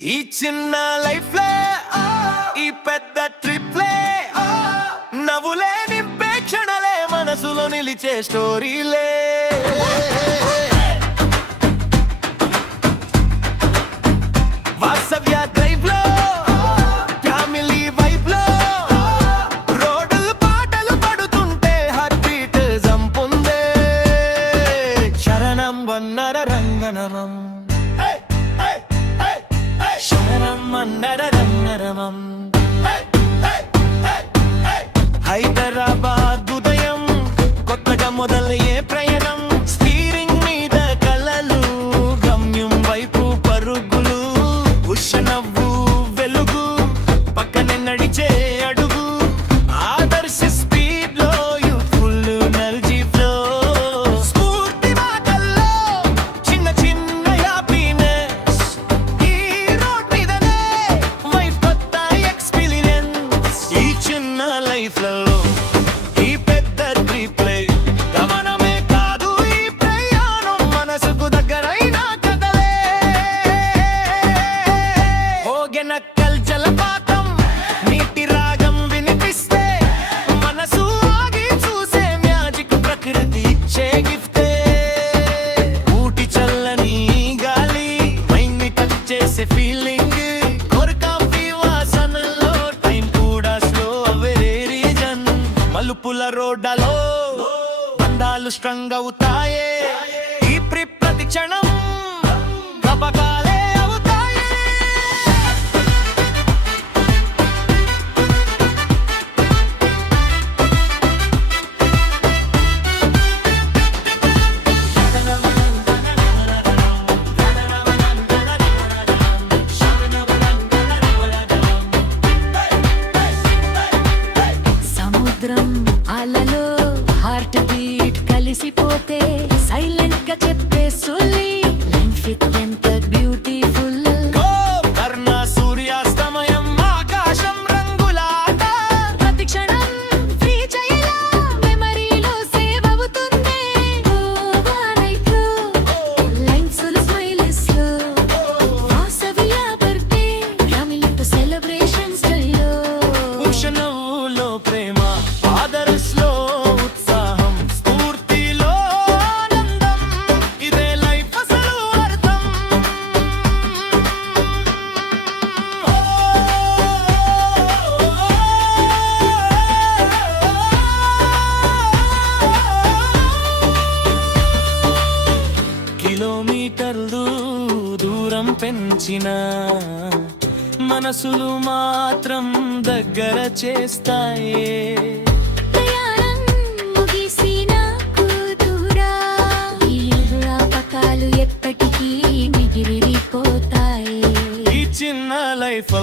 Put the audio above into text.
ఈ చిన్న లైఫ్ లే ఈ పెద్ద ట్రిప్ లే నవ్వులే నింపే క్షణలే మనసులో నిలిచే స్టోరీలే వాసవ్య డ్రైవ్ లో ఫ్యామిలీ వైబ్ లో రోడ్లు పాటలు పడుతుంటే హార్ట్ బీట్ జంపుందే శరణం వన్నర రంగనమం నరరంగరమం హైదరాబాద్ ఉదయం కొత్తగా మొదలయ్యే ప్రయాణం స్టీరింగ్ మీద కలలు గమ్యం వైపు పరుగులు ఉష నవ్వు వెలుగు పక్కనే నడిచే అడుగు ఆదర్శ స్పీడ్ లో యూత్ఫుల్ ఎనర్జీ ఫ్లో స్ఫూర్తి మాటల్లో చిన్న చిన్న హ్యాపీనెస్ ఈ రోడ్ మీదనే వైఫ్ కొత్త ఎక్స్పీరియన్స్ ఈ చిన్న లైఫ్ లో ఈ పెద్ద ట్రిప్ లే గమనమే కాదు ఈ ప్రయాణం మనసుకు దగ్గరైన కదలే ఓగెనక్కల్ జలపాతం నీటి రాగం వినిపిస్తే మనసు ఆగి చూసే మ్యాజిక్ ప్రకృతి ఇచ్చే గిఫ్టే ఊటి చల్లని గాలి మైండ్ని టచ్ చేసే ఫీలింగ్ కోరికాఫీ వాసనలో టైం కూడా స్లో అవే రీజన్ మలుపుల రోడ్లలో బంధాలు స్ట్రాంగ్ అవుతాయే ఈ ప్రతి క్షణం జ్ఞాపకాలే అవుతాయే సముద్రం అలలో హార్ట్ బీట్ కలిసిపోతే సైలెంట్ గా చెప్పే సొల్లి లైఫ్ ఎంత బ్యూటిఫుల్ కర్ణ సూర్యాస్తమయం ఆకాశం రంగులాట ప్రతి క్షణం ఫ్రీ చేయలా మెమరీలో సేవ్ అవుతుంది గోవా నైట్ లో లైన్స్ లో స్మైల్స్ లో వాసవియా బర్త్డే ఫ్యామిలీతో సెలబ్రేషన్ స్టైల్లో ఉష నవ్వులో ప్రేమ ఆదర్శలో ఉత్సాహం స్ఫూర్తిలో ఆనందం ఇదే లైఫ్ అసలు అర్థం కిలోమీటర్లు దూరం పెంచిన మనసులు మాత్రం దగ్గర చేస్తాయే ప్రయాణం ముగిసిన కూతురా ఈ జ్ఞాపకాలు ఎప్పటికీ మిగిలిపోతాయి ఈ చిన్న లైఫ్